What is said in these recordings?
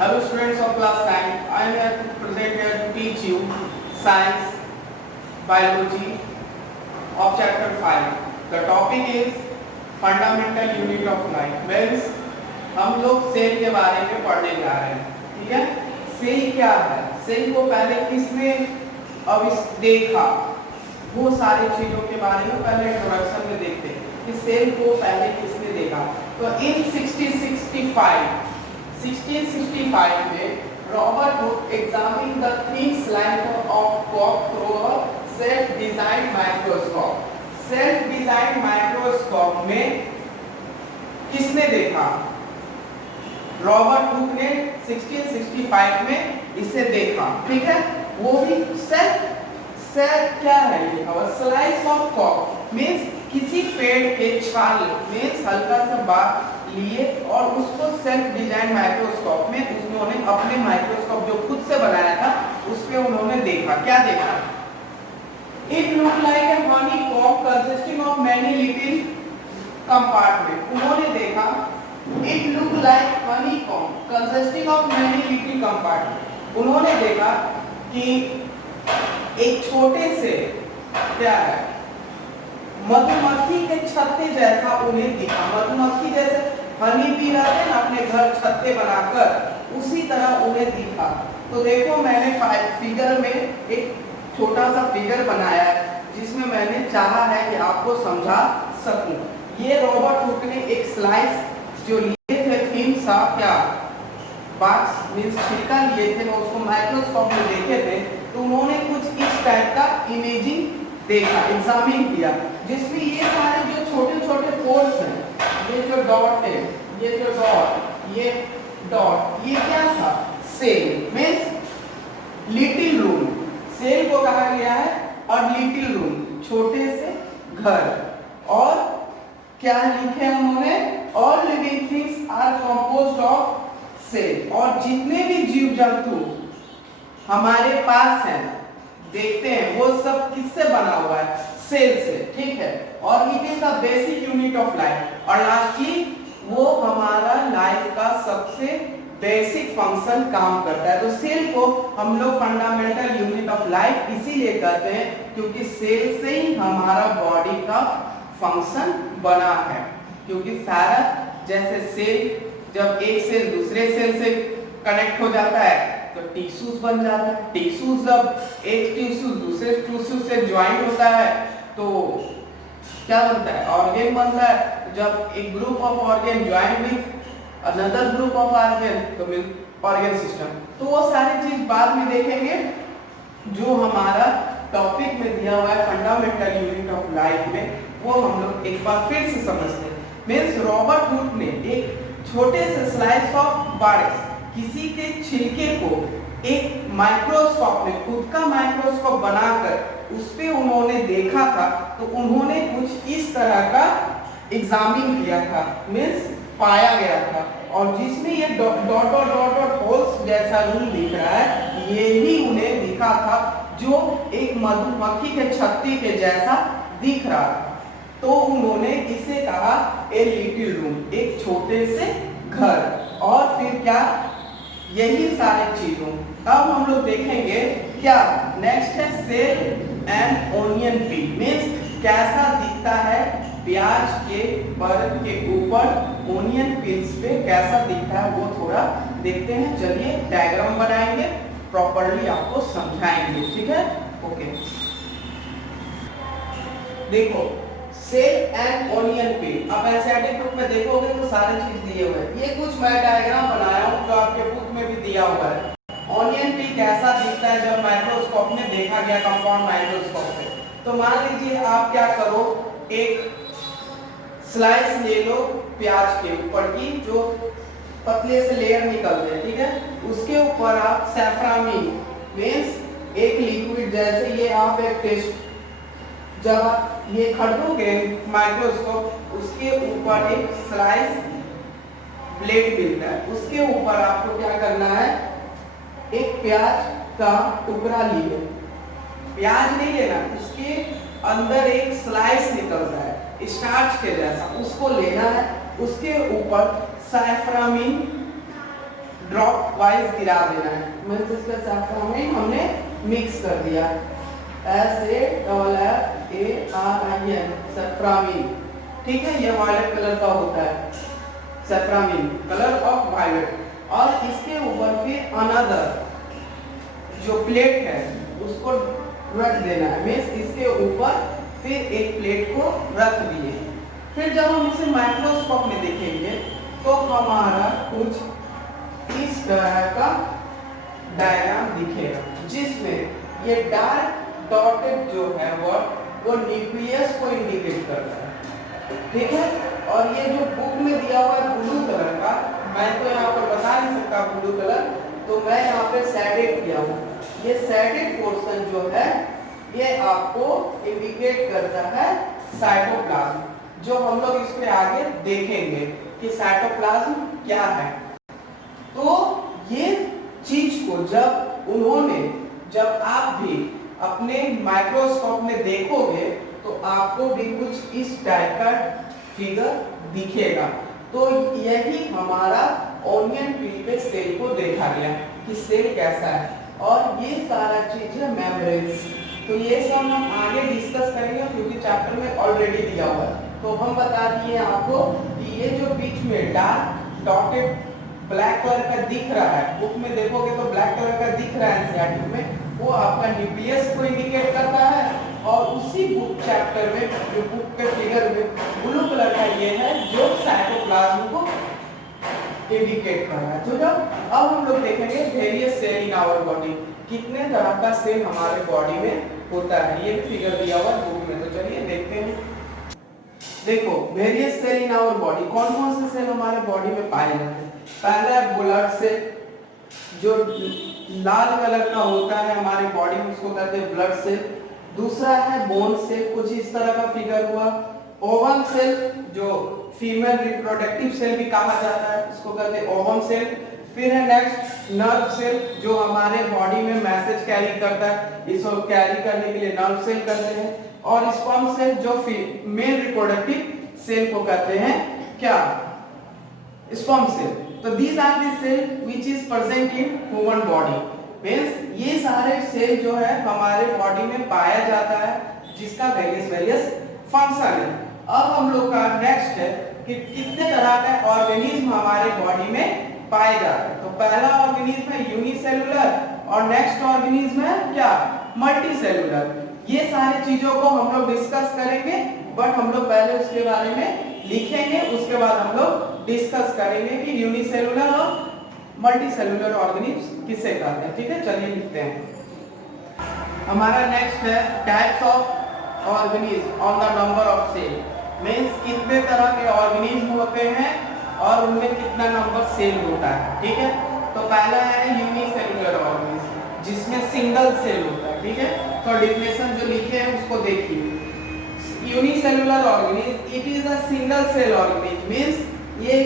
Hello students of class 9, I am here to present here to teach you science, biology of chapter 5. The topic is fundamental unit of life. Means हम लोग cell के बारे में पढ़ने जा रहे हैं, ठीक है। सेल क्या है, सेल को पहले किसने देखा, वो सारी चीजों के बारे में पहले इंट्रोडक्शन में देखते हैं कि सेल को पहले किसने देखा। तो इन 1665 में Robert Hooke examined the thin sliver of cork through a self-designed microscope. Self-designed microscope में किसने देखा? रॉबर्ट हुक ने 1665 में इसे देखा, ठीक है। वो भी सेल्फ क्या है ये? स्लाइस ऑफ कॉर्क मीन्स किसी पेड़ के छाल मीन्स हल्का सा बात लिए और उसको सेल्फ डिजाइन माइक्रोस्कोप में उन्होंने अपने माइक्रोस्कोप जो खुद से बनाया था उस पे उन्होंने देखा। क्या देखा? It look like a Honey comb consisting of many little compartment. उन्होंने देखा it look like Honey comb consisting of many little compartment. उन्होंने देखा कि एक छोटे से क्या है मधुमक्खी के छत्ते जैसा उन्हें दिखा। मधुमक्खी जैसे हनी बी रहते हैं अपने घर छत्ते बनाकर, उसी तरह उन्हें दिखा। तो देखो मैंने फिगर में एक छोटा सा फिगर बनाया है जिसमें मैंने चाहा है कि आपको समझा सकूं। ये रॉबर्ट हुक ने एक स्लाइस जो लिए थे थिन सा क्या बॉक्स मींस छिलका लिए थे, वो उसको माइक्रोस्कोप में देखे थे तो उन्होंने कुछ इस टाइप का इमेजिंग देखा, एग्जामिन किया, जिसमें ये सारे जो छोटे छोटे पोर्स हैं, ये जो डॉट है, ये जो डॉट, ये डॉट, ये क्या था? Cell means little room. Cell को कहा गया है और लिटिल रूम छोटे से घर। और क्या लिखे उन्होंने? All living things are composed of cell. और जितने भी जीव जंतु हमारे पास हैं देखते हैं वो सब किससे बना हुआ है? सेल से, ठीक है। और it is the basic unit of life. और लास्टली वो हमारा लाइफ का सबसे बेसिक फंक्शन काम करता है। तो सेल को हम लोग फंडामेंटल यूनिट ऑफ लाइफ इसीलिए कहते हैं क्योंकि सेल से ही हमारा बॉडी का फंक्शन बना है। क्योंकि सारा जैसे सेल जब एक सेल दूसरे सेल से कनेक्ट हो जाता है तो टिश्यूज बन जाता है। टिश्यूज जब एक टिश्यू दूसरे टिश्यू से ज्वाइंट होता है तो क्या बनता है? ऑर्गन बनता है। जब एक group of organ joint with another group of organ तो मिल ऑर्गन सिस्टम। तो वो सारी चीज बाद में देखेंगे। जो हमारा टॉपिक में दिया हुआ है फंडामेंटल यूनिट ऑफ लाइफ में, वो हम लोग एक बार फिर से समझते हैं। मींस रॉबर्ट हुक ने एक छोटे से स्लाइस ऑफ बारिश किसी के छिलके को एक माइक्रोस्कोप में खुद का माइक्रोस्कोप बनाकर उस पे उन्होंने देखा था। तो उन्होंने कुछ इस तरह का एग्जामिन किया था मींस पाया गया था। और जिसमें ये dot dot dot dot holes जैसा रूम दिख रहा है ये ही उन्हें दिखा था जो एक मधुमक्खी के छत्ते के जैसा दिख रहा था। तो उन्होंने इसे कहा ए लिटिल रूम, एक छोटे से घर। और फिर क्या यही सारी चीजों अब हम लोग देखेंगे। क्या नेक्स्ट है cell and onion peel means कैसा दिखता है प्याज के परत के ऊपर ओनियन पील्स पे कैसा दिखता है वो थोड़ा देखते हैं। चलिए डायग्राम बनाएंगे, प्रॉपर्ली आपको समझाएंगे, ठीक है। ओके देखो सेल एंड ओनियन पील। अब एनसीईआरटी बुक में देखोगे तो सारे चीज दिए हुए हैं। ये कुछ मैं डायग्राम बनाया हूं जो आपके बुक में भी दिया हुआ है। ओनियन पील कैसा दिखता है जब माइक्रोस्कोप में देखा गया कंपाउंड माइक्रोस्कोप में। तो मान लीजिए आप क्या करो, एक स्लाइस ले लो प्याज के ऊपर की जो पतले से लेयर निकलते हैं, ठीक है। उसके ऊपर आप सैफ्रामीन मींस एक लिक्विड जैसे ये आप एक टेस्ट जब ये खरीदोगे माइक्रोस्कोप उसके ऊपर एक स्लाइस ब्लेड मिलता है। उसके ऊपर आपको क्या करना है? एक प्याज का टुकड़ा लिए, प्याज नहीं लेना, उसके अंदर एक स्लाइस निकलता है स्टार्च के जैसा, उसको लेना है। उसके ऊपर सैफ्रामीन ड्रॉप वाइज गिरा देना है। मतलब इसका सैफ्रॉन हमने मिक्स कर दिया, SAFFARIN सैफ्रामिन, ठीक है। ये वायलेट कलर का होता है, सैफ्रामिन कलर ऑफ वायलेट। और इसके ऊपर फिर अनदर जो प्लेट है उसको रख देना है, मीन्स इसके ऊपर फिर एक प्लेट को रख दिए। फिर जब हम इसे माइक्रोस्कोप में देखेंगे तो हमारा कुछ इस तरह का डायग्राम दिखेगा, जिसमें ये डार्क डॉटेड जो है वो न्यूक्लियस को इंडिकेट करता है, ठीक है। और ये जो बुक में दिया हुआ है ब्लू कलर का, मैं तो यहाँ पर बता नहीं सकता ब्लू कलर, तो मैं यहाँ पे शेडेड किया हूँ। ये शेडेड पोर्शन जो है ये आपको इंडिकेट करता है साइटोप्लाज्म, जो हम लोग इसमें आगे देखेंगे कि साइटोप्लाज्म क्या है। तो ये चीज को जब आप भी अपने माइक्रोस्कोप में देखोगे तो आपको भी कुछ इस टाइप का फिगर दिखेगा। तो यही हमारा ऑनियन पील पे सेल को देखा गया कि सेल कैसा है, और ये सारा चीज है मेम्ब्रेन्स। तो ये सब हम आगे डिस्कस करेंगे क्योंकि चैप्टर में ऑलरेडी दिया हुआ है। तो हम बता दिए आपको कि ये जो बीच में डार्क डॉटेड ब्लैक कलर का दिख रहा है, बुक में देखोगे तो ब्लैक कलर का दिख रहा है एनसीईआरटी में, वो आपका न्यूक्लियस को इंडिकेट करता है। और उसी बुक चैप्टर में जो बुक के फिगर में ब्लू कलर का ये है जो साइटोप्लाज्म को इंडिकेट कर रहा है। तो जब अब हम लोग देखेंगे various cell in our body, कितने तरह का सेल हमारे बॉडी में होता है, ये फिगर दिया हुआ है बुक में। तो चलिए देखते हैं। देखो various cell in our body, कौन कौन से सेल हमारे बॉडी में पाए जाते हैं। पहला है ब्लड सेल, जो लाल कलर का होता है हमारे बॉडी में, उसको कहते हैं ब्लड सेल। दूसरा है बोन सेल, कुछ इस तरह का फिगर हुआ। ओवम सेल, जो फीमेल रिप्रोडक्टिव सेल भी कहा जाता है, इसको कहते हैं ओवम सेल। फिर है नेक्स्ट नर्व सेल, जो हमारे बॉडी में मैसेज कैरी करता है, इसको कैरी करने के लिए नर्व सेल कहते हैं। और स्पर्म सेल, जो मेल रिप्रोडक्टिव सेल को कहते हैं क्या, स्पर्म सेल। तो these are the cell which is present in human body, means ये सारे सेल जो है हमारे बॉडी में पाया जाता है, जिसका वेरियस फंक्शन है। अब हम लोग का नेक्स्ट है कि कितने तरह का ऑर्गेनिज्म हमारे बॉडी में पाए जाते हैं। तो पहला ऑर्गेनिज्म है यूनिसेलुलर, और नेक्स्ट ऑर्गेनिज्म है क्या, मल्टीसेलुलर। ये सारी चीजों को हम लोग डिस्कस करेंगे, बट हम लोग पहले उसके बारे में लिखेंगे, उसके बाद हम लोग डिस्कस करेंगे कि यूनिसेलुलर और मल्टीसेलुलर ऑर्गेनिज्म किसे कहते हैं, ठीक है। चलिए लिखते हैं। हमारा नेक्स्ट है types of organism on the number of cell, means कितने तरह के ऑर्गेनिज्म होते हैं और उनमें कितना नंबर सेल होता है, ठीक है। तो पहला है यूनिसेलुलर ऑर्गेनिज्म, जिसमें सिंगल सेल होता है, ठीक है। तो डेफिनेशन जो लिखे हैं उसको देखिए। Unicellular organism, it is a single cell organism, means ये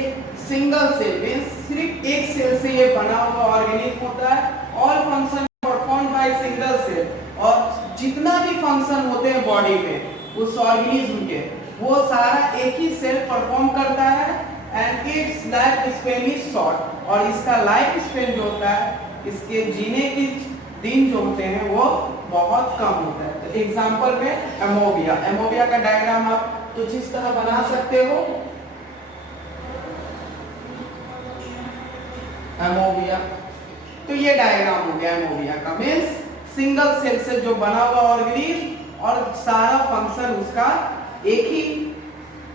सिंगल सेल मींस सिर्फ एक सेल से ये बना हुआ ऑर्गेनिज्म होता है। All function perform by single cell, और जितना भी फंक्शन होते हैं बॉडी में उस ऑर्गेनिज्म के, वो सारा एक ही सेल परफॉर्म करता है। And it's life span is short, और इसका लाइफ स्पेन जो होता है, इसके जीने के दिन जो होते हैं वो बहुत कम होता है। तो एग्जांपल में एमोबिया, एमोबिया का डायग्राम आप कुछ इस तरह बना सकते हो। एमोबिया, तो ये डायग्राम हो गया एमोबिया का, मींस सिंगल सेल से जो बना हुआ ऑर्गेनिज्म और सारा फंक्शन उसका एक ही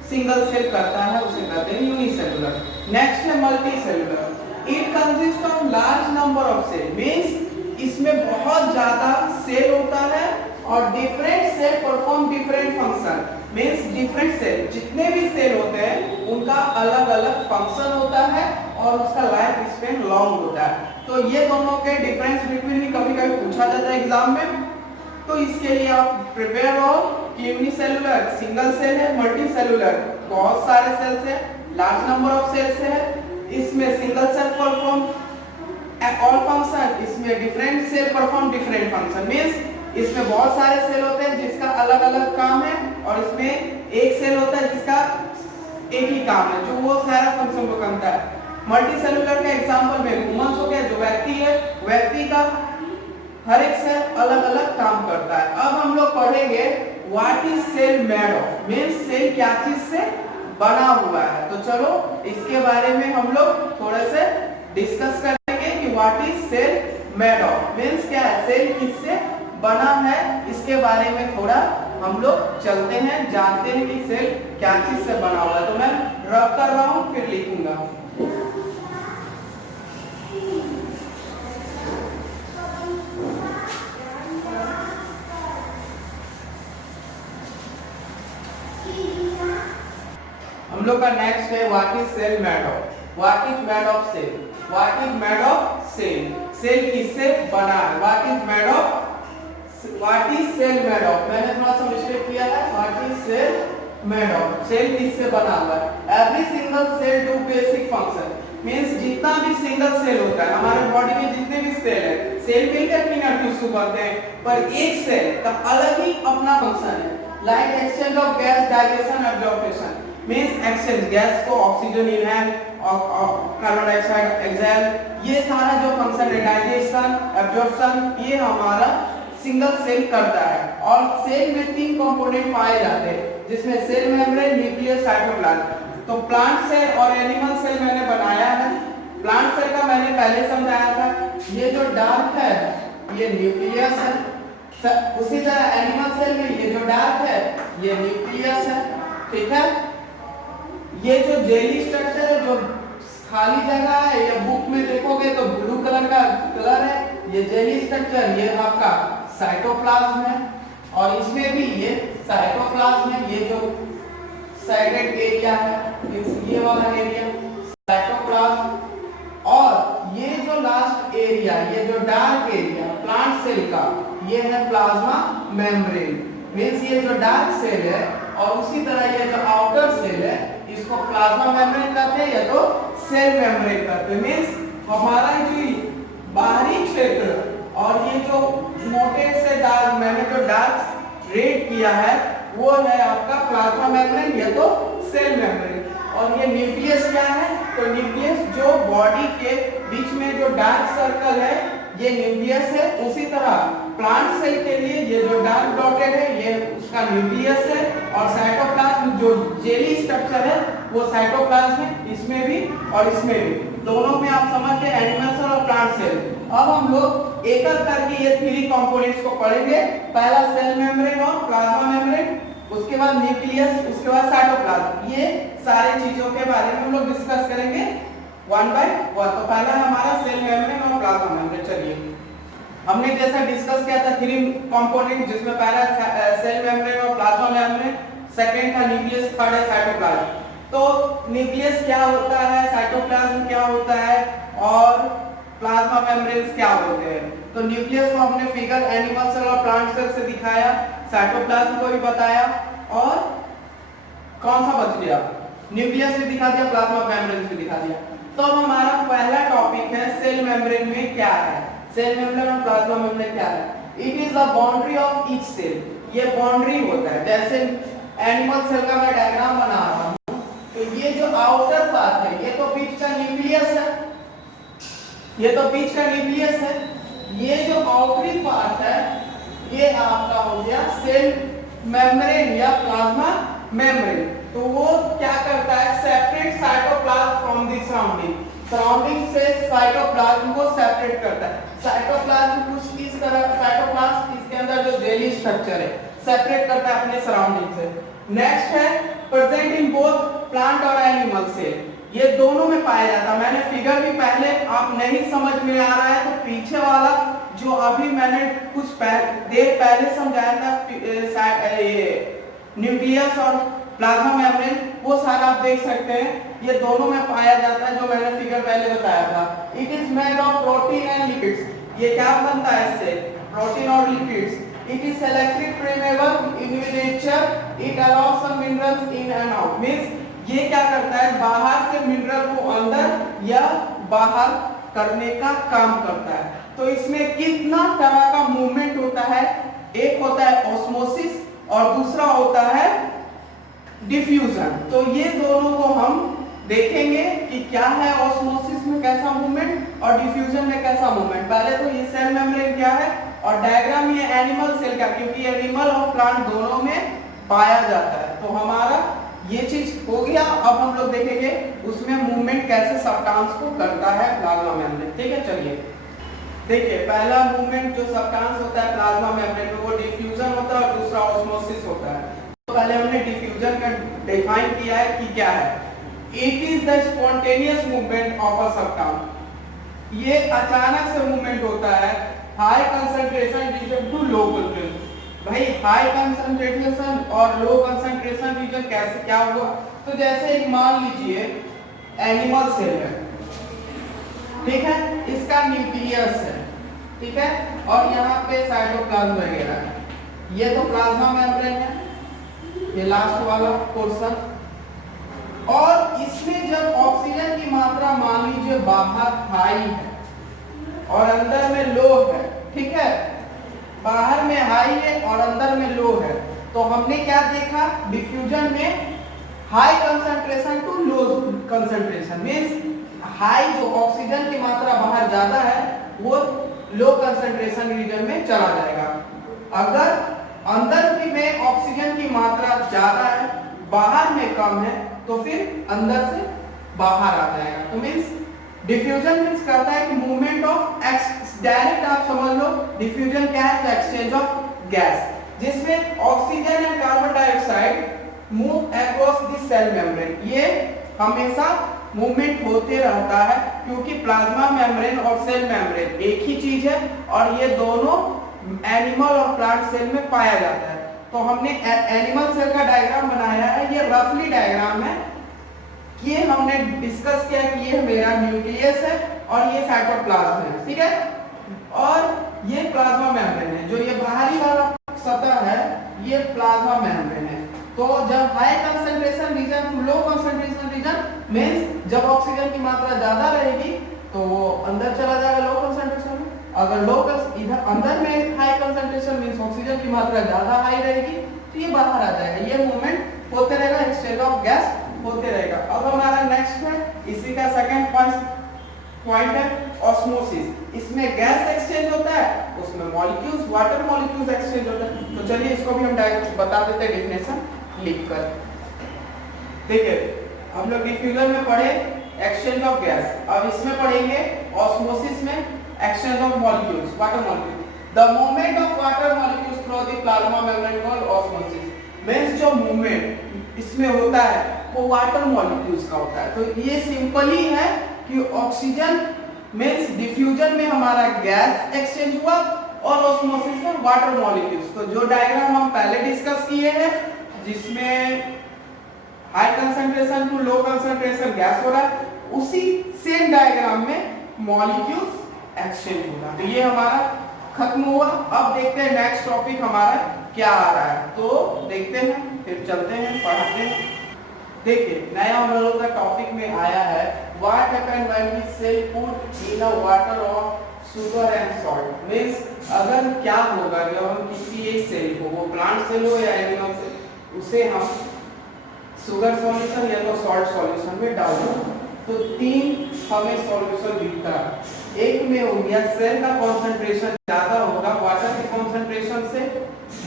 सिंगल सेल करता है, उसे कहते हैं यूनिसेलुलर। नेक्स्ट है multicellular, it consist of large number of cell, means इसमें बहुत ज्यादा सेल होता है और different cell perform different function, means different cell, जितने भी सेल होते हैं उनका अलग अलग फंक्शन होता है और उसका लाइफ स्पेन लॉन्ग होता है। तो ये दोनों के डिफरेंस बिटवीन भी कभी कभी पूछा जाता है एग्जाम में, तो इसके लिए आप प्रिपेयर हो कि यूनिसेलुलर सिंगल सेल है, मल्टीसेलुलर बहुत सारे सेल्स है, लार्ज नंबर ऑफ सेल्स है, इसमें single cell perform all function, इसमें different cell perform different function, means इसमें बहुत सारे सेल होते हैं जिसका अलग अलग काम है, और इसमें एक सेल होता है जिसका एक ही काम है जो वो सारा फंक्शन को करता है। मल्टी सेलुलर का एग्जांपल में ह्यूमंस हो गया, जो व्यक्ति है, व्यक्ति का हर एक सेल अलग अलग काम करता है। अब हम लोग पढ़ेंगे what is cell made of, means cell क्या चीज से बना हुआ है। तो चलो इसके बारे में हम लोग थोड़े से डिस्कस करेंगे कि what is cell made of, means क्या है, सेल किससे बना है, इसके बारे में थोड़ा हम लोग चलते हैं, जानते हैं कि सेल क्या चीज से बना हुआ है। तो मैं रब कर रहा हूं, फिर लिखूंगा। हम लोग का नेक्स्ट है what is cell made of, what is made of cell, what is made of cell, cell किससे बना है, what is made of, what is cell made of, मैंने थोड़ा सा मिस्टेक किया है, what is cell made of, cell किससे बना हुआ है। Every single cell do basic function, means जितना भी सिंगल सेल होता है हमारे बॉडी में, जितने भी सेल है, सेल मिलकर फिंगर टिश्यू बनते हैं, पर एक सेल का अलग ही अपना फंक्शन है। Like exchange of gas, digestion, absorption, means exchange, gas को ऑक्सीजन इनहेल और कार्बन डाइऑक्साइड एक्सहेल, ये सारा जो फंक्शन है, डाइजेशन, एब्जॉर्प्शन, ये हमारा सिंगल सेल करता है। और सेल में 3 कंपोनेंट पाए जाते हैं, जिसमें सेल मेम्ब्रेन, न्यूक्लियस, साइटोप्लाज्म। तो प्लांट सेल और एनिमल सेल मैंने बनाया है। प्लांट सेल का मैंने पहले समझाया था, ये जो डार्क है ये न्यूक्लियस है, उसी तरह एनिमल सेल में ये जो डार्क है ये न्यूक्लियस है, ठीक है। ये जो जेली स्ट्रक्चर है, जो खाली जगह है, ये बुक में देखोगे तो ब्लू कलर का कलर है, ये जेली स्ट्रक्चर, ये आपका साइटोप्लाज्म है, और इसमें भी ये साइटोप्लाज्म है, ये जो साइडेड एरिया है, ये वाला एरिया साइटोप्लाज्म, और ये जो लास्ट एरिया, ये जो डार्क एरिया प्लांट सेल का, ये है प्लाज्मा मेम्ब्रेन, मींस ये जो डार्क सेल है, और उसी तरह ये जो आउटर सेल है, इसको प्लाज्मा मेम्ब्रेन कहते हैं या तो सेल मेम्ब्रेन कहते हैं। मींस हमारा जो बाहरी क्षेत्र और ये जो मोटे से डार्क, मैंने जो डार्क रेड किया है, वो है आपका प्लाज्मा मेम्ब्रेन या तो सेल मेम्ब्रेन। और ये न्यूक्लियस क्या है, तो न्यूक्लियस जो बॉडी के बीच में जो डार्क सर्कल है, ये न्यूक्लियस है। उसी तरह प्लांट सेल के लिए ये जो डार्क डॉटेड है, ये उसका न्यूक्लियस है, और साइटोप्लाज्म जो जेली स्ट्रक्चर है वो साइटोप्लाज्म है, इसमें भी और इसमें भी, दोनों में आप समझते हैं एनिमल सेल और प्लांट सेल। अब हम लोग एक एक करके ये 3 कंपोनेंट्स को पढ़ेंगे। पहला सेल मेम्ब्रेन और प्लाज्मा मेम्ब्रेन, उसके बाद न्यूक्लियस, उसके बाद साइटोप्लाज्म, ये सारे चीजों के बारे में हम लोग डिस्कस करेंगे 1 बाय 1। तो पहला हमारा सेल मेम्ब्रेन और प्लाज्मा मेम्ब्रेन। चलिए, हमने जैसा डिस्कस किया था 3 कंपोनेंट, जिसमें पहला सेल मेम्ब्रेन और प्लाज्मा मेम्ब्रेन, सेकंड था न्यूक्लियस, थर्ड है साइटोप्लाज्म। तो न्यूक्लियस क्या होता है, साइटोप्लाज्म क्या होता है, और प्लाज्मा मेम्ब्रेन्स क्या होते हैं। तो न्यूक्लियस को हमने फिगर एनिमल सेल और प्लांट सेल से दिखाया, साइटोप्लाज्म को भी बताया, और कौन सा बच गया, न्यूक्लियस भी दिखा दिया, प्लाज्मा मेम्ब्रेन भी दिखा दिया। तो अब हमारा पहला टॉपिक है सेल मेम्ब्रेन में क्या है, सेल मेम्ब्रेन और प्लाज्मा मेम्ब्रेन क्या है। It is the boundary of each cell, ये बाउंड्री होता है। जैसे एनिमल सेल का मैं डायग्राम बना रहा हूं, तो ये जो आउटर पार्ट है, ये तो बीच का न्यूक्लियस है, ये तो बीच का न्यूक्लियस है। ये जो आउटरी पार्ट है, ये आपका हो गया सेल मेम्ब्रेन या प्लाज्मा मेम्ब्रेन। तो वो क्या करता है, separate cytoplasm from the surrounding, surrounding से साइटोप्लाज्म को सेपरेट करता है। साइटोप्लाज्म कुछ इस तरह, साइटोप्लाज्म इसके अंदर जो जेली स्ट्रक्चर है सेपरेट करता है अपने सराउंडिंग से। नेक्स्ट है प्रेजेंट इन बोथ प्लांट और एनिमल सेल, ये दोनों में पाया जाता है। मैंने फिगर भी पहले, आप नहीं समझ में आ रहा है तो पीछे वाला जो अभी मैंने कुछ देर पहले समझाया था, न्यूक्लियस और प्लाज्मा मेम्ब्रेन, वो सारा आप देख सकते हैं, ये दोनों में पाया जाता है, जो मैंने फिगर पहले बताया था। It is made of protein and lipids, ये क्या बनता है इससे, प्रोटीन और lipids. It is electric permeable in nature. It allows some minerals in and out. Means ये क्या करता है, बाहर से मिनरल को अंदर या बाहर करने का काम करता है। तो इसमें कितना तरह का मूवमेंट होता है, एक होता है ऑस्मोसिस और दूसरा होता है डिफ्यूजन। तो ये दोनों को हम देखेंगे कि क्या है ऑस्मोसिस में कैसा मूवमेंट और डिफ्यूजन में कैसा मूवमेंट। पहले तो ये सेल मेम्ब्रेन क्या है और डायग्राम ये एनिमल सेल का, क्योंकि एनिमल और प्लांट दोनों में पाया जाता है। तो हमारा ये चीज हो गया। अब हम लोग देखेंगे उसमें मूवमेंट कैसे सब्सटेंस को करता है प्लाज्मा मेम्ब्रेन। ठीक है, चलिए देखिए पहला मूवमेंट जो सब्सटेंस होता है प्लाज्मा मेम्ब्रेन में वो डिफ्यूजन होता है और दूसरा ऑस्मोसिस होता है। तो पहले हमने डिफ्यूजन का डिफाइन किया है कि क्या है। It is the spontaneous movement of a substance. ये अचानक से मूवमेंट होता है high concentration region to low concentration. भाई हाई कंसंट्रेशन और लो कंसंट्रेशन रीजन कैसे क्या हुआ, तो जैसे मान लीजिए एनिमल सेल है, ठीक है, इसका न्यूक्लियस है, ठीक है, और यहाँ पे साइटोप्लाज्म वगैरह है। ये तो प्लाज्मा मेम्ब्रेन है, ये लास्ट वाला पोर्शन। और इसमें जब ऑक्सीजन की मात्रा मान लीजिए बाहर हाई है और अंदर में लो है, ठीक है, बाहर में हाई है और अंदर में लो है, तो हमने क्या देखा डिफ्यूजन में high concentration to low concentration means high जो ऑक्सीजन की मात्रा बाहर ज्यादा है वो लो कंसंट्रेशन रीजन में चला जाएगा। अगर अंदर में ऑक्सीजन की मात्रा ज्यादा है बाहर में कम है तो फिर अंदर से बाहर आ जाएगा। तो मींस डिफ्यूजन मींस करता है कि मूवमेंट ऑफ डायरेक्ट, आप समझ लो डिफ्यूजन क्या है, एक्सचेंज ऑफ गैस, जिसमें oxygen and carbon dioxide move across the cell membrane. ये हमेशा मूवमेंट होते रहता है क्योंकि प्लाज्मा मेम्ब्रेन और सेल मेम्ब्रेन एक ही चीज है और ये दोनों एनिमल और प्लांट सेल में पाया जाता है। तो हमने एनिमल सेल का डायग्राम बनाया है, ये रफली डायग्राम है। ये हमने डिस्कस किया कि ये मेरा न्यूक्लियस है और ये साइटोप्लाज्म है, ठीक है, और ये प्लाज्मा मेम्ब्रेन है। जो ये बाहरी वाला सतह है ये प्लाज्मा मेम्ब्रेन है। तो जब high concentration region to low concentration region means जब ऑक्सीजन की मात्रा ज्यादा रहेगी तो वो अंदर चला जाएगा लो कंसंट्रेशन में। अगर लो इधर अंदर में हाई कंसंट्रेशन मींस ऑक्सीजन की मात्रा ज्यादा हाई रहेगी तो ये बाहर आ जाएगा। ये मूवमेंट होते रहेगा, एक्सचेंज ऑफ गैस होते रहेगा। अब हमारा नेक्स्ट है, इसी का सेकंड पॉइंट है ऑस्मोसिस। इसमें गैस एक्सचेंज होता है, उसमें मॉलिक्यूल्स वाटर मॉलिक्यूल्स एक्सचेंज होता है। तो चलिए इसको भी हम डायरेक्ट बता देते हैं डेफिनेशन लिखकर। देखिए हम लोग डिफ्यूजन में पढ़े एक्सचेंज ऑफ गैस, अब इसमें पढ़ेंगे ऑस्मोसिस में exchange of molecules water molecules. The movement of water molecules through the plasma membrane called osmosis. Means जो मूवमेंट इसमें होता है वो वाटर मॉलिक्यूल्स का होता है। तो ये सिंपल ही है कि ऑक्सीजन मींस डिफ्यूजन में हमारा गैस एक्सचेंज हुआ और ऑस्मोसिस में वाटर मॉलिक्यूल्स। तो जो डायग्राम हम पहले डिस्कस किए हैं जिसमें high concentration to low concentration gas हो रहा है, उसी सेम डायग्राम में मॉलिक्यूल्स एक्सचेंज होगा। तो ये हमारा खत्म हुआ। अब देखते हैं नेक्स्ट टॉपिक हमारा क्या आ रहा है, तो देखते हैं फिर चलते हैं पढ़ाते हैं। देखिए नया हम लोगों का टॉपिक में आया है what happen when we cell put in a water of sugar and salt. मींस अगर क्या होगा जब हम किसी एक सेल को, वो प्लांट सेल हो या एनिमल सेल, उसे हम शुगर सॉल्यूशन या तो सॉल्ट सॉल्यूशन में डाल दो तो तीन हमें सॉल्यूशन दिखता है। एक में हो गया सेल का कंसंट्रेशन ज्यादा होगा वाटर के कंसंट्रेशन से,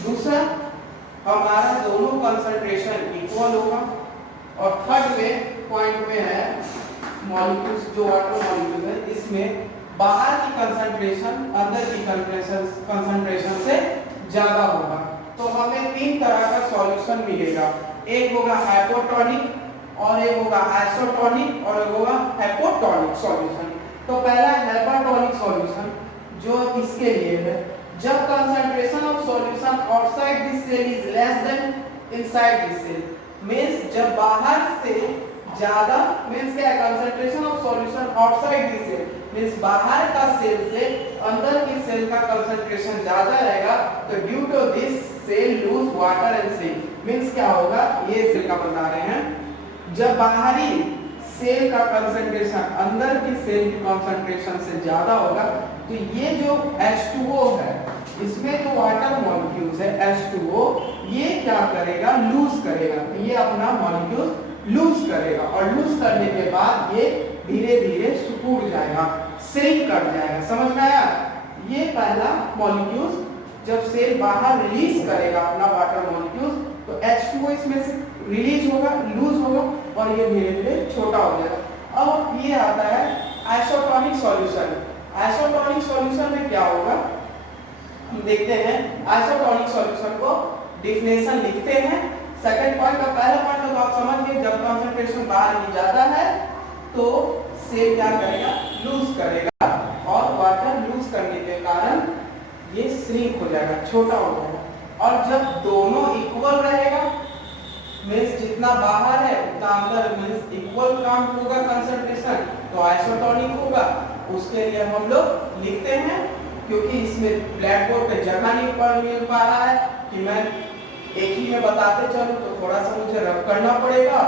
दूसरा हमारा दोनों कंसंट्रेशन इक्वल होगा, और थर्ड में पॉइंट में है मॉलिक्यूल्स जो वाटर मॉलिक्यूल है इसमें बाहर की कंसंट्रेशन अंदर की कंसंट्रेशन से ज्यादा होगा। तो हमें तीन तरह का सॉल्यूशन मिलेगा, एक होगा हाइपोटोनिक और एक होगा आइसोटोनिक और एक होगा हाइपोटोनिक सॉल्यूशन। तो पहला हाइपोटोनिक सॉल्यूशन जो इसके लिए है, जब concentration of solution outside this cell is less than inside this cell. Means जब बाहर से ज्यादा मींस क्या है, concentration of solution outside this cell means बाहर का सेल से अंदर की सेल का कंसंट्रेशन ज्यादा रहेगा। तो due to this cell lose water and cell means क्या होगा, ये सेल का बता रहे हैं, जब बाहरी सेल का कंसंट्रेशन अंदर की सेल की कंसंट्रेशन से ज्यादा होगा तो ये जो H2O है इसमें जो वाटर मॉलिक्यूल्स है H2O ये क्या करेगा, लूज करेगा। तो ये अपना मॉलिक्यूल लूज करेगा और लूज करने के बाद ये धीरे धीरे सुकूड़ जाएगा, श्रिंक कर जाएगा। समझ में आया? ये पहला मॉलिक्यूल जब सेल बाहर रिलीज करेगा अपना वाटर मॉलिक्यूल तो H2O इसमें से रिलीज होगा, लूज होगा और ये धीरे धीरे छोटा हो जाएगा। अब ये आता है आइसोटोनिक सॉल्यूशन। आइसोटोनिक सॉल्यूशन में क्या होगा हम देखते हैं। आइसोटोनिक सॉल्यूशन को डिफिनेशन लिखते हैं। सेकंड पॉइंट का पहला पॉइंट तो आप समझ गए, जब कंसंट्रेशन बाहर नहीं जाता है तो सेल क्या करेगा, लूज करेगा और वाटर लूज करने के कारण ये श्रिंक हो जाएगा, छोटा हो जाएगा। और जब दोनों इक्वल रहेगा मींस जितना बाहर है उतना अंदर मींस इक्वल काम होगा कंसंट्रेशन, तो आइसोटोनिक होगा। उसके लिए हम लोग लिखते हैं, क्योंकि इसमें ब्लैक बोर्ड पे जगह नहीं मिल पा रहा है कि मैं एक ही में बताते चलूं तो थोड़ा सा मुझे रब करना पड़ेगा,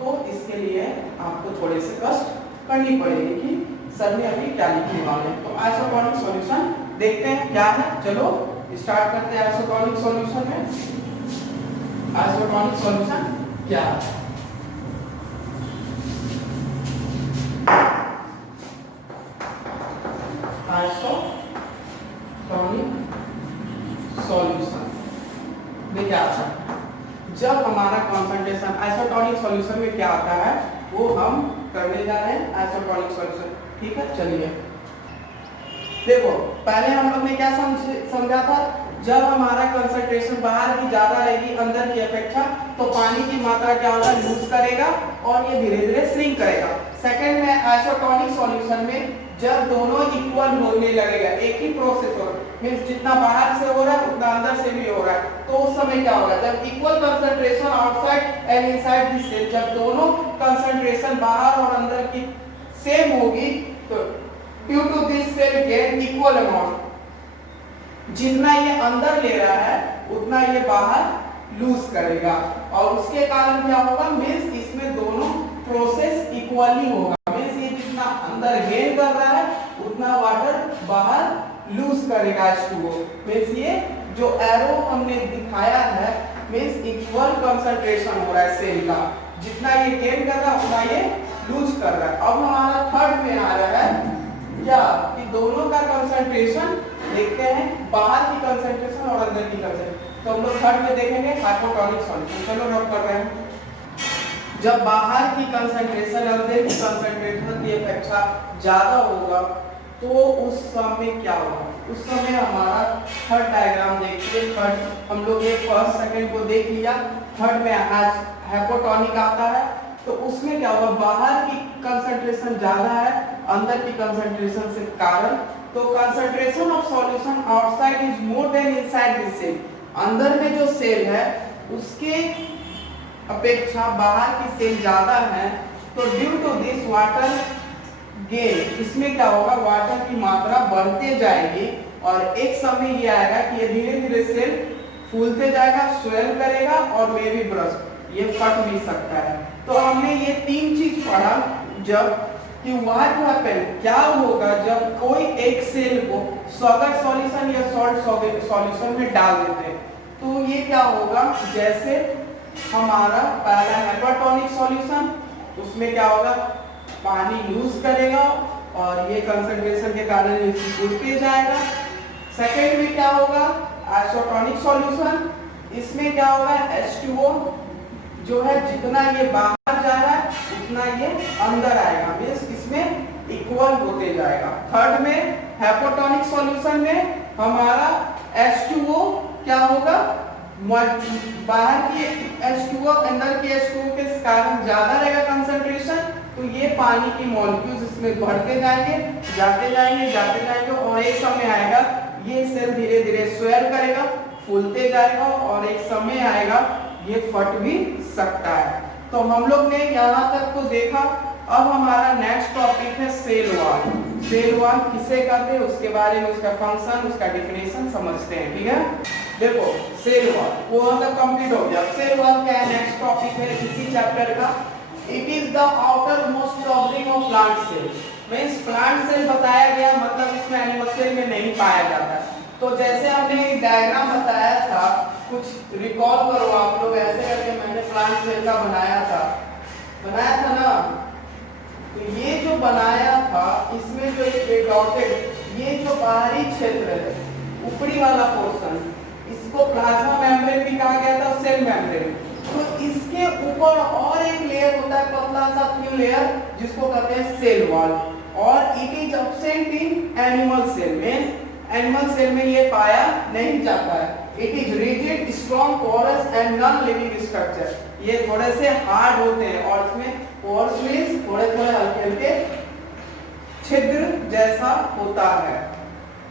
तो इसके लिए आपको थोड़े से कष्ट करनी पड़ेगी कि सर ने अभी क्या लिखने वाले। तो आइसोटोनिक सॉल्यूशन देखते हैं क्या है। चलो स्टार्ट करते हैं आइसोटोनिक सॉल्यूशन में। आइसोटोनिक सॉल्यूशन क्या है? आइसोटोनिक सॉल्यूशन में क्या आता है? जब हमारा कंसंट्रेशन आइसोटोनिक सॉल्यूशन में क्या आता है वो हम करने जा रहे हैं आइसोटोनिक सॉल्यूशन। ठीक है, चलिए देखो पहले हम लोग ने क्या समझा था, जब हमारा कंसंट्रेशन बाहर की ज्यादा रहेगी अंदर की अपेक्षा तो पानी की मात्रा क्या होगा, लूज करेगा और ये धीरे धीरे श्रिंक करेगा। सेकंड में आइसोटोनिक सॉल्यूशन में जब दोनों इक्वल होने लगेगा, एक ही प्रोसेस हो मींस जितना बाहर से हो रहा है उतना अंदर से भी हो रहा है, तो उस समय क्या होगा, जब equal concentration outside and inside the cell, जब दोनों कंसंट्रेशन बाहर और अंदर की सेम होगी तो due to this cell gain equal amount, जितना ये अंदर ले रहा है उतना ये बाहर लूज करेगा और उसके कारण क्या होगा मींस इसमें दोनों प्रोसेस इक्वली होगा। मींस ये जितना अंदर गेन कर रहा है उतना वाटर बाहर लूज करेगा H2O। मींस ये जो एरो हमने दिखाया है मींस इक्वल कंसंट्रेशन हो रहा है सेल का, जितना ये गेन कर रहा है उतना ये लूज कर रहा है। अब हमारा थर्ड में आ रहा है क्या कि दोनों का कंसंट्रेशन देखते हैं, बाहर की कंसंट्रेशन और अंदर की कंसंट्रेशन। तो हम लोग थर्ड में देखेंगे हाइपोटोनिक सॉल्यूशन। चलो रब कर रहे हैं। जब बाहर की कंसंट्रेशन अंदर की कंसंट्रेशन की अपेक्षा ज्यादा होगा तो उस समय क्या होगा, उस समय हमारा थर्ड डायग्राम देखिए। थर्ड हम लोग ये फर्स्ट सेकंड को देख लिया, थर्ड में आज हाइपोटोनिक आता है तो उसमें क्या होगा, बाहर की कंसंट्रेशन ज्यादा है अंदर की कंसंट्रेशन से कारण, तो concentration of solution outside is more than inside this cell. अंदर में जो सेल है उसके अपेक्षा बाहर की सेल ज्यादा है, तो due to this water gain, इसमें क्या होगा, वाटर की मात्रा बढ़ते जाएगी और एक समय ये आएगा कि ये धीरे धीरे सेल फूलते जाएगा, स्वेल करेगा और मे बी ब्रस्ट, ये फट भी सकता है। तो हमने ये तीन चीज पढ़ा जब कि व्हाट हैपन, क्या होगा जब कोई एक सेल को सॉल्ट सॉल्यूशन या सॉल्ट सॉल्यूशन में डाल देते हैं, तो ये क्या होगा, जैसे हमारा पहला हाइपोटोनिक सॉल्यूशन, उसमें क्या होगा, पानी लूज करेगा और ये कंसंट्रेशन के कारण ये उड़ते जाएगा। सेकेंड में क्या होगा, आइसोटोनिक सॉल्यूशन, इसमें क्या होगा, H2O जो है जितना ये बाहर जा रहा है उतना ये अंदर आएगा, मींस इसमें इक्वल होते जाएगा। थर्ड में हाइपोटोनिक सॉल्यूशन में हमारा H2O क्या होगा, बाहर की H2O अंदर की H2O के कारण ज्यादा रहेगा कंसंट्रेशन, तो ये पानी की मॉलिक्यूल्स इसमें बढ़ते जाएंगे जाते जाएंगे जाते जाएंगे और एक समय आएगा ये सेल धीरे धीरे स्वेल करेगा, फूलते जाएगा और एक समय आएगा ये फट भी सकता है। तो हम लोग ने यहाँ तक तो देखा। अब हमारा नेक्स्ट टॉपिक है सेल वॉल। सेल वॉल किसे कहते हैं उसके बारे में, उसका फंक्शन, उसका डिफिनेशन समझते हैं। ठीक है, देखो सेल वॉल वो मतलब कंप्लीट हो गया। सेल वॉल क्या है, नेक्स्ट टॉपिक है इसी चैप्टर का। It is the outermost covering of plant cell. Means plant cell बताया गया, मतलब इसमें एनिमल सेल में नहीं पाया जाता। तो जैसे हमने एक डायग्राम बताया था, कुछ रिकॉल करो आप लोग, ऐसे करके मैंने प्लांट सेल का बनाया था। बनाया था ना। तो ये जो बनाया था इसमें जो एक डॉटेड, ये जो बाहरी क्षेत्र है, ऊपरी वाला पोर्शन, इसको प्लाज्मा मेम्ब्रेन भी कहा गया था, सेल मेम्ब्रेन। तो इसके ऊपर और एक लेयर होता है, पतला सा थिन लेयर, जिसको कहते हैं सेल वॉल, और it is absent in animal cell में। एनिमल सेल में ये पाया नहीं जाता है। It is rigid, strong, porous and non living structure. ये थोड़े से हार्ड होते हैं और इसमें पोरस मींस थोड़े थोड़े हल्के हल्के छिद्र जैसा होता है।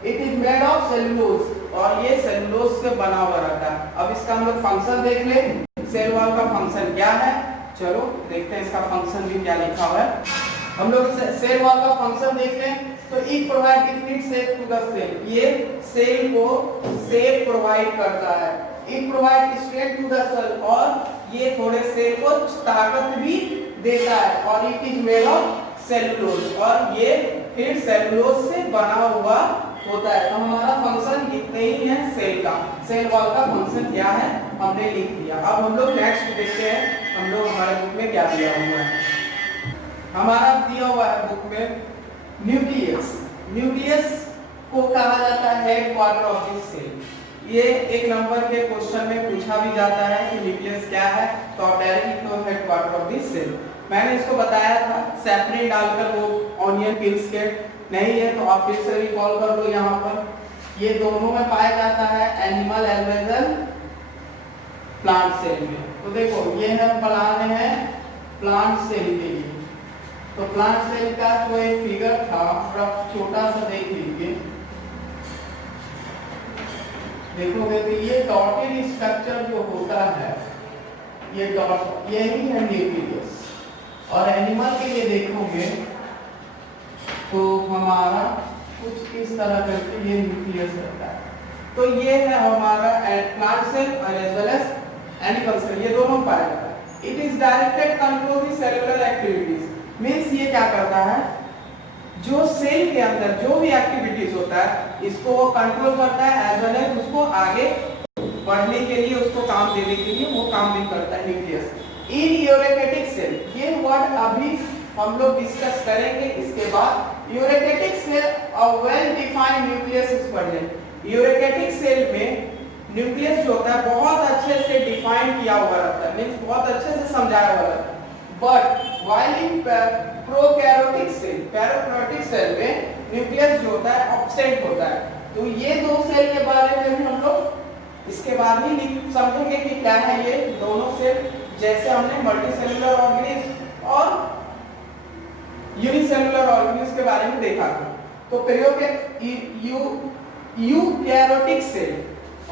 It is made of cellulose, और ये सेलुलोज से बना हुआ रहता है। अब इसका हम लोग फंक्शन देख ले, सेल वॉल का फंक्शन क्या है। चलो देखते हैं इसका फंक्शन भी क्या लिखा हुआ है। हम लोग सेल वॉल का फंक्शन देखते हैं। तो it provide different shape to the cell, ये सेल को शेप प्रोवाइड करता है। It provide strength to the cell, और ये थोड़े सेल को ताकत भी देता है। और it is made of cellulose, और ये फिर सेलुलोज से बना हुआ होता है। तो हमारा फंक्शन इतने ही है सेल का। सेल वॉल का फंक्शन क्या है हमने लिख दिया। अब हम लोग नेक्स्ट देखते हैं हम लोग हमारे बुक में क्या दिया हुआ है। हमारा दिया हुआ है बुक में न्यूक्लियस। न्यूक्लियस को कहा जाता है हेडक्वार्टर ऑफ द सेल। ये एक नंबर के क्वेश्चन में पूछा भी जाता है कि न्यूक्लियस क्या है, तो आप डायरेक्टली तो हेडक्वार्टर ऑफ द सेल। मैंने इसको बताया था सैपरिन डालकर, वो ऑनियन पिल्स के नहीं है तो आप फिर से रिकॉल कर लो। यहाँ पर ये दोनों में पाया जाता है, animal as well as plant cell में। तो देखो ये है प्लान है प्लांट सेल के लिए। तो प्लांट सेल का जो एक फिगर था छोटा सा देख लीजिए, देखोगे तो ये डॉटेड स्ट्रक्चर जो होता है, ये डॉट यही है न्यूक्लियस। और एनिमल के लिए देखोगे तो हमारा कुछ इस तरह करके ये न्यूक्लियस रहता है। तो ये है हमारा प्लांट सेल और as well as animal cell, ये दोनों पाया जाता है। It is directed control the cellular activities, means ये क्या करता है, जो सेल के अंदर जो भी एक्टिविटीज होता है इसको वो कंट्रोल करता है, एज वेल एज उसको आगे बढ़ने के लिए, उसको काम देने के लिए वो काम भी करता है न्यूक्लियस। इन यूरेकेटिक सेल, ये वर्ड अभी हम लोग डिस्कस करेंगे इसके बाद। Eukaryotic cell a well defined nucleus is present. Eukaryotic cell में न्यूक्लियस जो होता है बहुत अच्छे से डिफाइन किया हुआ रहता है, मींस बहुत अच्छे से समझाया हुआ रहता है। But while in prokaryotic cell, prokaryotic cell में न्यूक्लियस जो होता है एब्सेंट होता है। तो ये दो सेल के बारे में भी हम लोग इसके बाद ही समझेंगे कि क्या है ये दोनों सेल, जैसे हमने मल्टीसेलुलर ऑर्गेनिज्म और यूनिसेलुलर ऑर्गेनिज्म के बारे में देखा था। तो यूकैरियोटिक सेल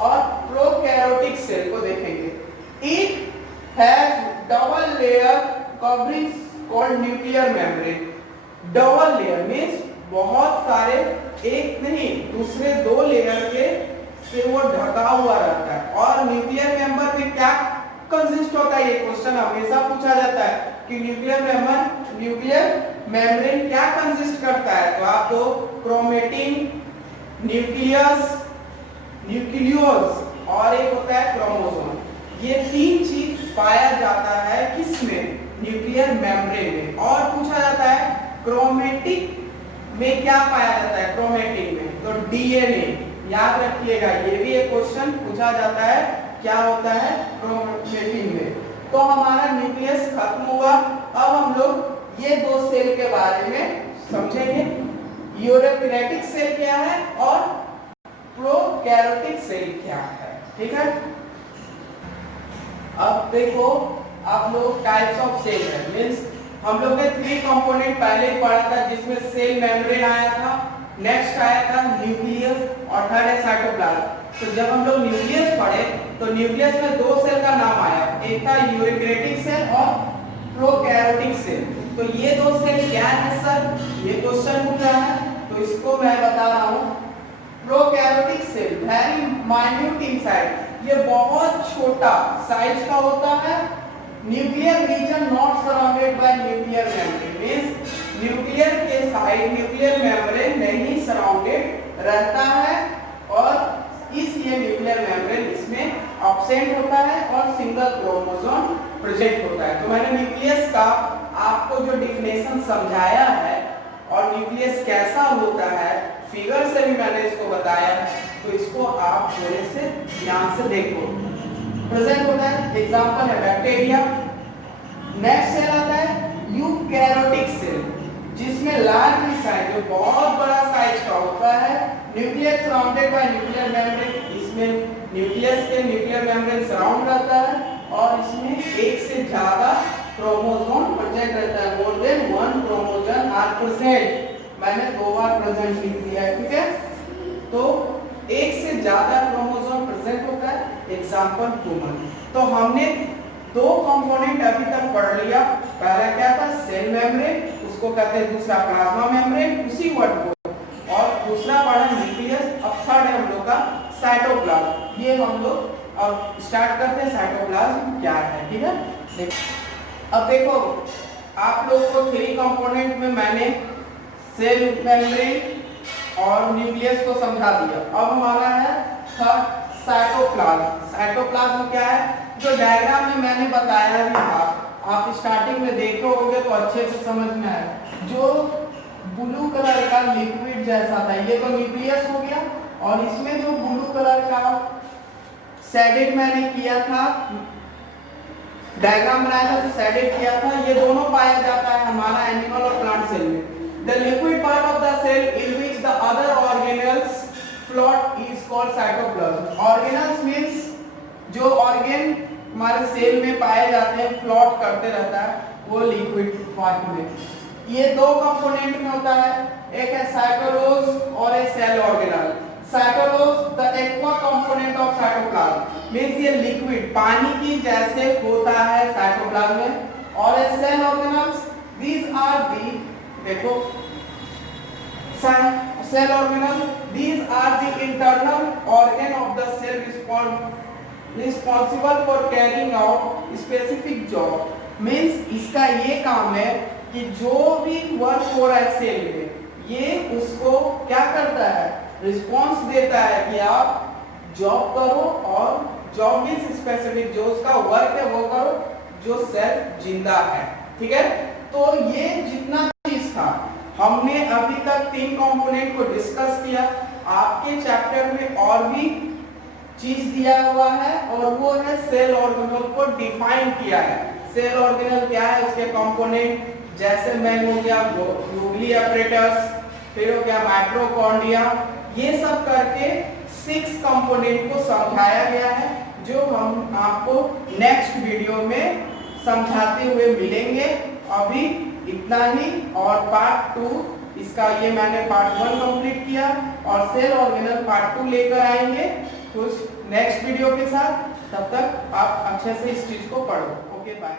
और प्रोकैरियोटिक सेल को देखेंगे। It has double layer covering called nuclear membrane. Double layer means बहुत सारे, एक नहीं दूसरे दो लेयर के से वो ढका हुआ रहता है। और न्यूक्लियर मेंबर में क्या कंसिस्ट होता है, ये क्वेश्चन हमेशा पूछा जाता है कि न्यूक्लियर मेम्ब्रेन क्या कंसिस्ट करता है। तो आप तो क्रोमेटिन, न्यूक्लियस, न्यूक्लियोस और एक होता है क्रोमोसोम। ये तीन चीज पाया जाता है किसमें, न्यूक्लियर मेम्ब्रेन में। और पूछा जाता है क्रोमेटिक में क्या पाया जाता है, क्रोमेटिन में तो डीएनए। याद रखिएगा ये भी एक क्वेश्चन पूछा जाता है, क्या होता है क्रोमेटिन में। तो हमारा न्यूक्लियस खत्म हुआ। अब हम लोग ये दो सेल के बारे में समझेंगे, यूरोकैरियोटिक सेल क्या है और प्रोकैरियोटिक सेल क्या है, ठीक है। अब देखो आप लोग टाइप्स ऑफ सेल है, मींस हम लोग ने 3 कंपोनेंट पहले ही पढ़ा था, जिसमें सेल मेम्ब्रेन आया था, नेक्स्ट आया था न्यूक्लियस और थर्ड है साइटोप्लाज्म। तो जब हम लोग न्यूक्लियस पढ़े तो न्यूक्लियस में 2 सेल का नाम आया, एक था यूरोकैरियोटिक सेल और प्रोकैरियोटिक सेल। तो ये 2 सेल क्या है सर, ये क्वेश्चन पूछ रहा है, तो इसको मैं बता रहा हूँ। Prokaryotic cell very minute in size, ये बहुत छोटा साइज का होता है। Nuclear region not surrounded by nuclear membrane, means nuclear के साइड न्यूक्लियर मेम्ब्रेन नहीं सराउंडेड रहता है, और इसलिए न्यूक्लियर मेम्ब्रेन इसमें एब्सेंट होता है और सिंगल क्रोमोसोम प्रेजेंट होता है। तो मैंने न्यूक्लियस का आपको जो डिफिनेशन समझाया है और न्यूक्लियस कैसा होता है फिगर से भी मैंने इसको बताया, तो इसको आप थोड़े से ध्यान से देखो। प्रेजेंट होता है, एग्जांपल है बैक्टीरिया। नेक्स्ट सेल आता है यूकैरियोटिक सेल, जिसमें लार्ज साइज जो बहुत बड़ा साइज का होता है। Nucleus surrounded by nuclear membrane, इसमें न्यूक्लियस के न्यूक्लियर मेम्ब्रेन सराउंड रहता है और इसमें एक से ज्यादा क्रोमोसोम प्रेजेंट रहता है। More than 1 chromosome are present, मैंने 2 बार प्रेजेंट लिख दिया है, ठीक है। तो एक से ज्यादा क्रोमोसोम प्रेजेंट होता है, एग्जांपल ह्यूमन। तो हमने 2 कंपोनेंट अभी तक पढ़ लिया। पहला क्या था, सेल मेम्ब्रेन, उसको कहते हैं, दूसरा प्लाज्मा मेम्ब्रेन, उसी वर्ड को, और दूसरा पढ़ा न्यूक्लियस। अब थर्ड है हम लोग का साइटोप्लाज्म। ये हम लोग अब स्टार्ट करते हैं साइटोप्लाज्म क्या है, ठीक है। अब देखो आप लोग को 3 कंपोनेंट में मैंने सेल मेम्ब्रेन और न्यूक्लियस को समझा दिया। अब हमारा है थर्ड साइटोप्लाज्म। साइटोप्लाज्म क्या है, जो डायग्राम में मैंने बताया भी था, आप स्टार्टिंग में देखे होंगे तो अच्छे से समझ में आया। जो ब्लू कलर का लिक्विड जैसा था, ये तो न्यूक्लियस हो गया, और इसमें जो ब्लू कलर का शेडेड मैंने किया था, डायग्राम बनाया था, शेडेड किया था, ये दोनों पाया जाता है हमारा एनिमल और प्लांट सेल में। The liquid part of the cell in which the other organelles float is called cytoplasm. Organelles means जो ऑर्गेन हमारे सेल में पाए जाते हैं, फ्लोट करते रहता है, वो लिक्विड फॉर्म में। ये 2 कंपोनेंट में होता है, एक है साइटोलोज और एक cell organelle. Cytosol the aqua component of cytoplasm means ये लिक्विड पानी की जैसे होता है साइटोप्लाज्म में, और cell organelles these are the, देखो cell organelle these are the internal organ of the cell responsible for carrying out specific job. Means इसका ये काम है कि जो भी वर्क हो रहा है सेल में, ये उसको क्या करता है, रिस्पॉन्स देता है कि आप जॉब करो, और जॉब मींस स्पेसिफिक, जो उसका वर्क है वो करो, जो सेल जिंदा है, ठीक है। तो ये जितना चीज था हमने अभी तक 3 कंपोनेंट को डिस्कस किया। आपके चैप्टर में और भी चीज दिया हुआ है, और वो है सेल ऑर्गेनल को डिफाइन किया है। सेल ऑर्गेनल क्या है, उसके कंपोनेंट जैसे मैं हो गया गोगली अपरेटस, फिर हो गया माइटोकॉन्ड्रिया, ये सब करके 6 कंपोनेंट को समझाया गया है, जो हम आपको नेक्स्ट वीडियो में समझाते हुए मिलेंगे। अभी इतना ही, और पार्ट 2 इसका, ये मैंने पार्ट 1 कंप्लीट किया, और सेल ऑर्गेनल पार्ट 2 लेकर आएंगे कुछ नेक्स्ट वीडियो के साथ। तब तक आप अच्छे से इस चीज को पढ़ो। Okay bye.